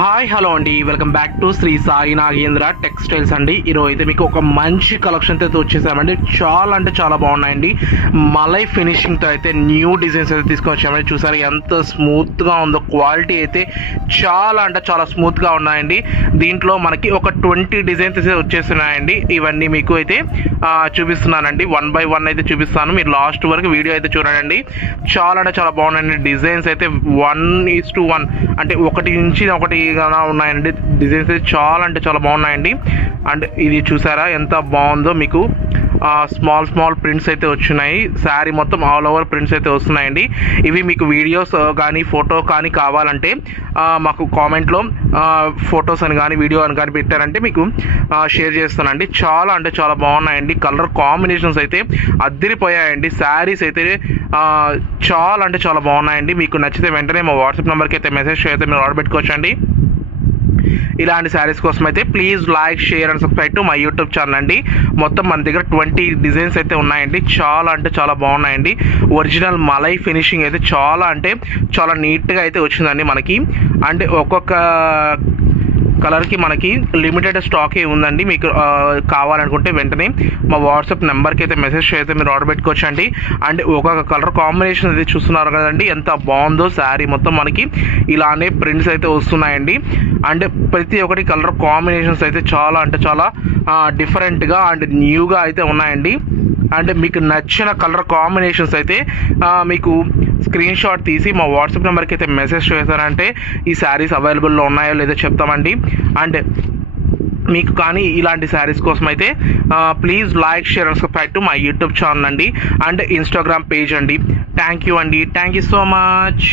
Hi hello అండి, welcome back to Shri Sai Nagendra textiles అండి. ఈరోజు అయితే మీకు ఒక మంచి కలెక్షన్తో అయితే వచ్చేసామండి. చాలా అంటే చాలా బాగున్నాయండి. మలై ఫినిషింగ్తో అయితే న్యూ డిజైన్స్ అయితే తీసుకొని వచ్చామండి. చూసారు ఎంత స్మూత్గా ఉందో, క్వాలిటీ అయితే చాలా అంటే చాలా స్మూత్గా ఉన్నాయండి. దీంట్లో మనకి ఒక 20 డిజైన్స్ అయితే వచ్చేస్తున్నాయండి. ఇవన్నీ మీకు అయితే చూపిస్తున్నానండి. 1 by 1 అయితే చూపిస్తాను, మీరు లాస్ట్ వరకు వీడియో అయితే చూడండి. చాలా అంటే చాలా బాగున్నాయండి. డిజైన్స్ అయితే 1:1 అంటే ఒకటి నుంచి ఒకటి ఉన్నాయండి. డిజైన్స్ అయితే చాలా అంటే చాలా బాగున్నాయండి. అండ్ ఇది చూసారా ఎంత బాగుందో, మీకు స్మాల్ ప్రింట్స్ అయితే వచ్చినాయి. శారీ మొత్తం ఆల్ ఓవర్ ప్రింట్స్ అయితే వస్తున్నాయండి. ఇవి మీకు వీడియోస్ కానీ ఫోటో కానీ కావాలంటే మాకు కామెంట్లో ఫొటోస్ అని కానీ వీడియో అని కానీ పెట్టారంటే మీకు షేర్ చేస్తానండి. చాలా అంటే చాలా బాగున్నాయండి. కలర్ కాంబినేషన్స్ అయితే అద్దరిపోయాయండి. శారీస్ అయితే చాలా అంటే చాలా బాగున్నాయండి. మీకు నచ్చితే వెంటనే మా వాట్సాప్ నెంబర్కి అయితే మెసేజ్ అయితే మీరు ఆర్డర్ పెట్టుకోవచ్చండి. ఇలాంటి శారీస్ కోసం అయితే please like, share and subscribe to my YouTube channel అండి. మొత్తం మన దగ్గర 20 డిజైన్స్ అయితే ఉన్నాయండి. చాలా అంటే చాలా బాగున్నాయండి. ఒరిజినల్ మలై ఫినిషింగ్ అయితే చాలా అంటే చాలా నీట్గా అయితే వచ్చిందండి మనకి. అంటే ఒక్కొక్క కలర్కి మనకి లిమిటెడ్ స్టాకే ఉందండి. మీకు కావాలనుకుంటే వెంటనే మా వాట్సాప్ నెంబర్కి అయితే మెసేజ్ చేస్తే మీరు ఆర్డర్ పెట్టుకోవచ్చు అండి. అండ్ ఒక్కొక్క కలర్ కాంబినేషన్ అయితే చూస్తున్నారు కదండి, ఎంత బాగుందో. శారీ మొత్తం మనకి ఇలానే ప్రింట్స్ అయితే వస్తున్నాయండి. అండ్ ప్రతి ఒక్కటి కలర్ కాంబినేషన్స్ అయితే చాలా అంటే చాలా డిఫరెంట్గా అండ్ న్యూగా అయితే ఉన్నాయండి. అండ్ మీకు నచ్చిన కలర్ కాంబినేషన్స్ అయితే మీకు స్క్రీన్ షాట్ తీసి మా వాట్సాప్ నెంబర్కి అయితే మెసేజ్ చేశారంటే ఈ శారీస్ అవైలబుల్లో ఉన్నాయో లేదో చెప్తామండి. అండ్ మీకు కానీ ఇలాంటి శారీస్ కోసం అయితే please like, share and subscribe to my YouTube channel అండి. అండ్ ఇన్స్టాగ్రామ్ పేజ్ అండి. థ్యాంక్ యూ అండి. Thank you so much.